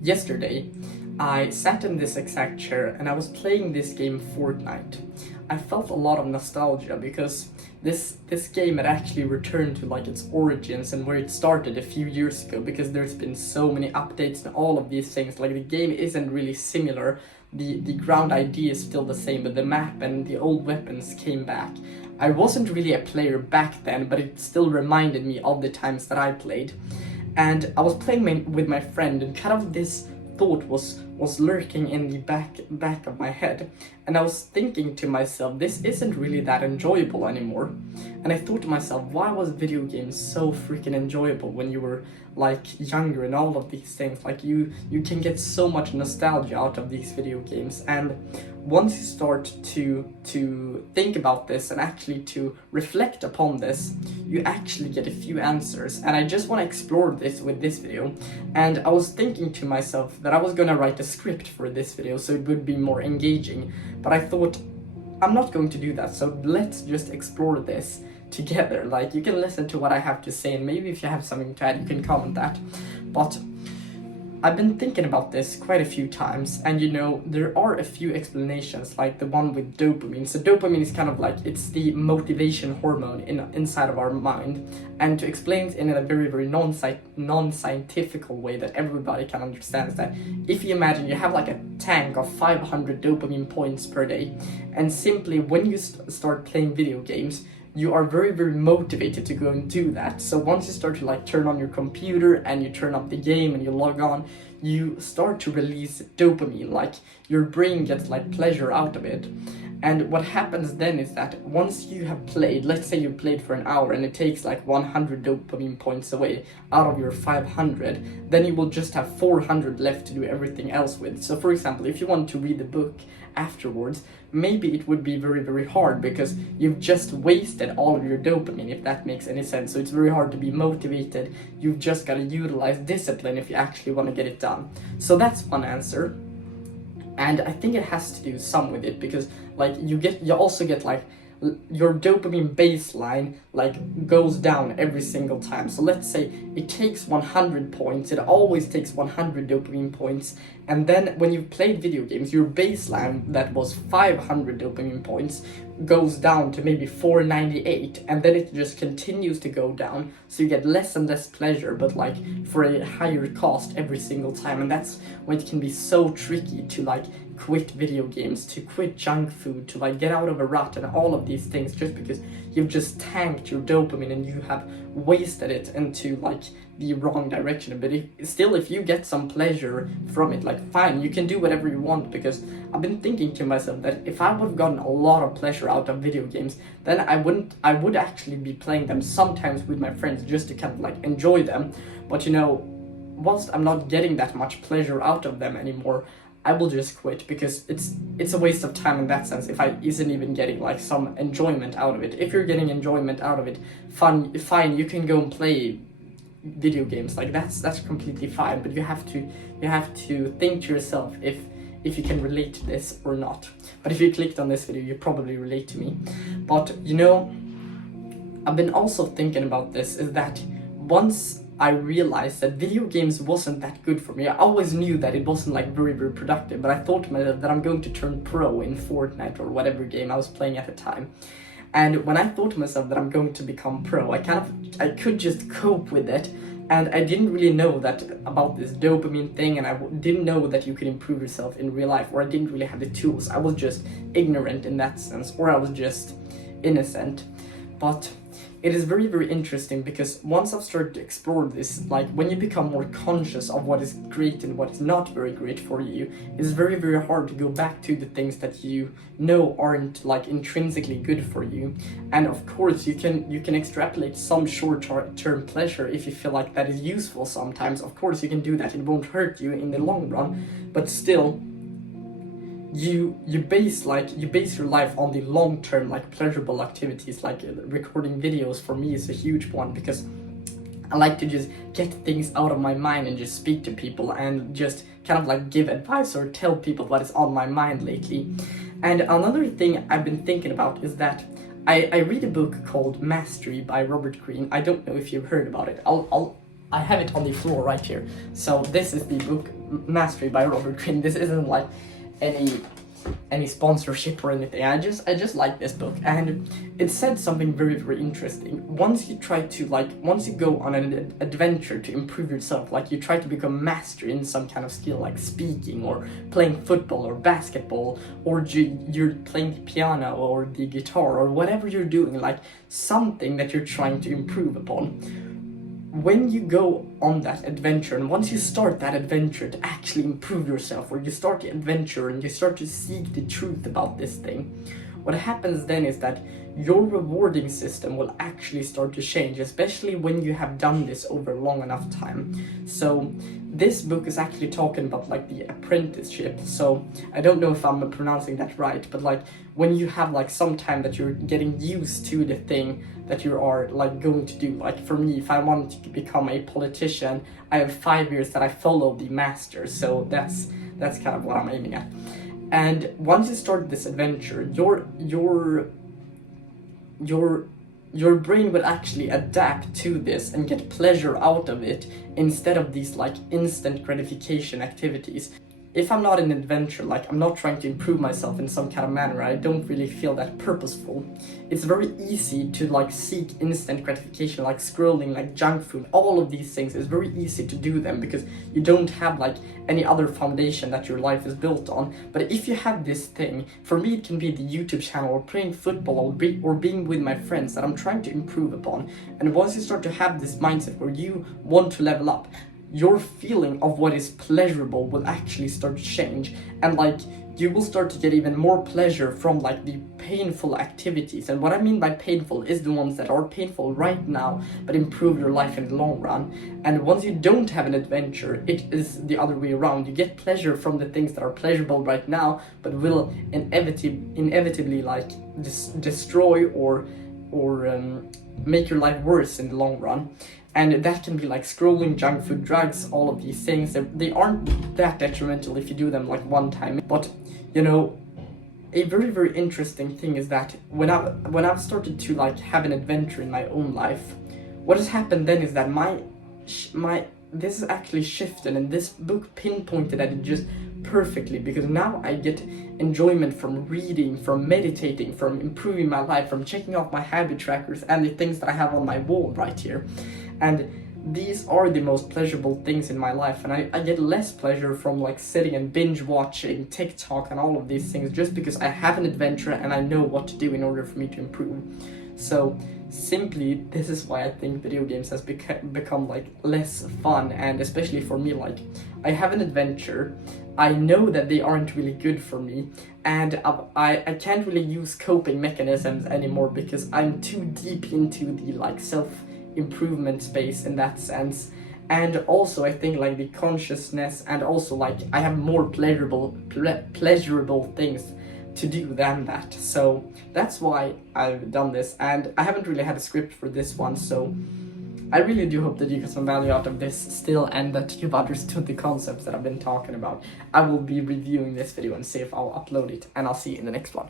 yesterday, I sat in this exact chair and I was playing this game Fortnite. I felt a lot of nostalgia because this game had actually returned to like its origins and where it started a few years ago, because there's been so many updates and all of these things. Like, the game isn't really similar. The ground idea is still the same, but the map and the old weapons came back. I wasn't really a player back then, but it still reminded me of the times that I played. And I was playing with my friend, and kind of this thought was lurking in the back of my head, and I was thinking to myself, this isn't really that enjoyable anymore. And I thought to myself, why was video games so freaking enjoyable when you were like younger and all of these things? Like, you can get so much nostalgia out of these video games, and once you start to think about this and actually to reflect upon this, you actually get a few answers. And I just want to explore this with this video. And I was thinking to myself that I was gonna write a script for this video so it would be more engaging, but I thought I'm not going to do that, so let's just explore this together. Like, you can listen to what I have to say, and maybe if you have something to add you can comment that. But I've been thinking about this quite a few times, and there are a few explanations, like the one with dopamine. So dopamine is kind of like, it's the motivation hormone inside of our mind. And to explain it in a very, very non-scientific way that everybody can understand, is that if you imagine you have like a tank of 500 dopamine points per day, and simply when you start playing video games, you are very, very motivated to go and do that. So once you start to like turn on your computer and you turn up the game and you log on, you start to release dopamine. Like, your brain gets like pleasure out of it. And what happens then is that once you have played, let's say you played for an hour and it takes like 100 dopamine points away out of your 500, then you will just have 400 left to do everything else with. So for example, if you want to read the book afterwards, maybe it would be very, very hard because you've just wasted all of your dopamine, if that makes any sense. So it's very hard to be motivated. You've just got to utilize discipline if you actually want to get it done. So that's one answer. And I think it has to do some with it, because like you also get like your dopamine baseline like goes down every single time. So let's say it takes 100 points, it always takes 100 dopamine points, and then when you've played video games, your baseline that was 500 dopamine points goes down to maybe 498, and then it just continues to go down, so you get less and less pleasure, but like for a higher cost every single time. And that's when it can be so tricky to like quit video games, to quit junk food, to like get out of a rut and all of these things, just because you've just tanked your dopamine and you have wasted it into like the wrong direction. But if you get some pleasure from it, like fine, you can do whatever you want. Because I've been thinking to myself that if I would have gotten a lot of pleasure out of video games, then I would actually be playing them sometimes with my friends just to kind of like enjoy them. But whilst I'm not getting that much pleasure out of them anymore, I will just quit, because it's a waste of time in that sense if I isn't even getting like some enjoyment out of it. If you're getting enjoyment out of it, fine, you can go and play video games, like that's completely fine. But you have to think to yourself if you can relate to this or not. But if you clicked on this video, you probably relate to me. But I've been also thinking about this, is that once I realized that video games wasn't that good for me. I always knew that it wasn't like very, very productive, but I thought to myself that I'm going to turn pro in Fortnite or whatever game I was playing at the time. And when I thought to myself that I'm going to become pro, I could just cope with it. And I didn't really know that about this dopamine thing, and I didn't know that you could improve yourself in real life, or I didn't really have the tools. I was just ignorant in that sense, or I was just innocent. But it is very, very interesting, because once I've started to explore this, like when you become more conscious of what is great and what is not very great for you, it's very, very hard to go back to the things that you know aren't like intrinsically good for you. And of course you can extrapolate some short-term pleasure if you feel like that is useful sometimes. Of course you can do that, it won't hurt you in the long run, but still you base your life on the long-term like pleasurable activities. Like recording videos for me is a huge one, because I like to just get things out of my mind and just speak to people and just kind of like give advice or tell people what is on my mind lately. And another thing I've been thinking about is that I read a book called Mastery by Robert Greene. I don't know if you've heard about it. I have it on the floor right here. So this is the book Mastery by Robert Greene. This isn't like any sponsorship or anything. I just like this book, and it said something very, very interesting. Once you go on an adventure to improve yourself, like you try to become master in some kind of skill, like speaking or playing football or basketball, or you're playing the piano or the guitar or whatever you're doing, like something that you're trying to improve upon. When you go on that adventure, and once you start that adventure to actually improve yourself, or you start the adventure and you start to seek the truth about this thing, what happens then is that your rewarding system will actually start to change, especially when you have done this over long enough time. So this book is actually talking about like the apprenticeship. So I don't know if I'm pronouncing that right, but like when you have like some time that you're getting used to the thing that you are like going to do. Like for me, if I want to become a politician, I have 5 years that I follow the master. So that's kind of what I'm aiming at. And once you start this adventure, your brain will actually adapt to this and get pleasure out of it instead of these like instant gratification activities. If I'm not an adventure, like I'm not trying to improve myself in some kind of manner, I don't really feel that purposeful. It's very easy to like seek instant gratification, like scrolling, like junk food, all of these things. It's very easy to do them because you don't have like any other foundation that your life is built on. But if you have this thing, for me it can be the YouTube channel or playing football or being with my friends that I'm trying to improve upon. And once you start to have this mindset where you want to level up, your feeling of what is pleasurable will actually start to change, and like you will start to get even more pleasure from like the painful activities. And what I mean by painful is the ones that are painful right now but improve your life in the long run. And once you don't have an adventure, it is the other way around. You get pleasure from the things that are pleasurable right now but will inevitably like destroy or make your life worse in the long run. And that can be like scrolling, junk food, drugs, all of these things. They aren't that detrimental if you do them like one time. But, you know, a very, very interesting thing is that when I've started to like have an adventure in my own life, what has happened then is that this is actually shifted, and this book pinpointed at it just perfectly, because now I get enjoyment from reading, from meditating, from improving my life, from checking off my habit trackers and the things that I have on my wall right here. And these are the most pleasurable things in my life, and I get less pleasure from like sitting and binge watching TikTok and all of these things, just because I have an adventure and I know what to do in order for me to improve. So simply, this is why I think video games has become like less fun. And especially for me, like I have an adventure, I know that they aren't really good for me, and I can't really use coping mechanisms anymore because I'm too deep into the like self-improvement space in that sense. And also I think like the consciousness, and also like I have more pleasurable things to do than that. So that's why I've done this, and I haven't really had a script for this one, so I really do hope that you get some value out of this still, and that you've understood the concepts that I've been talking about. I will be reviewing this video and see if I'll upload it, and I'll see you in the next one.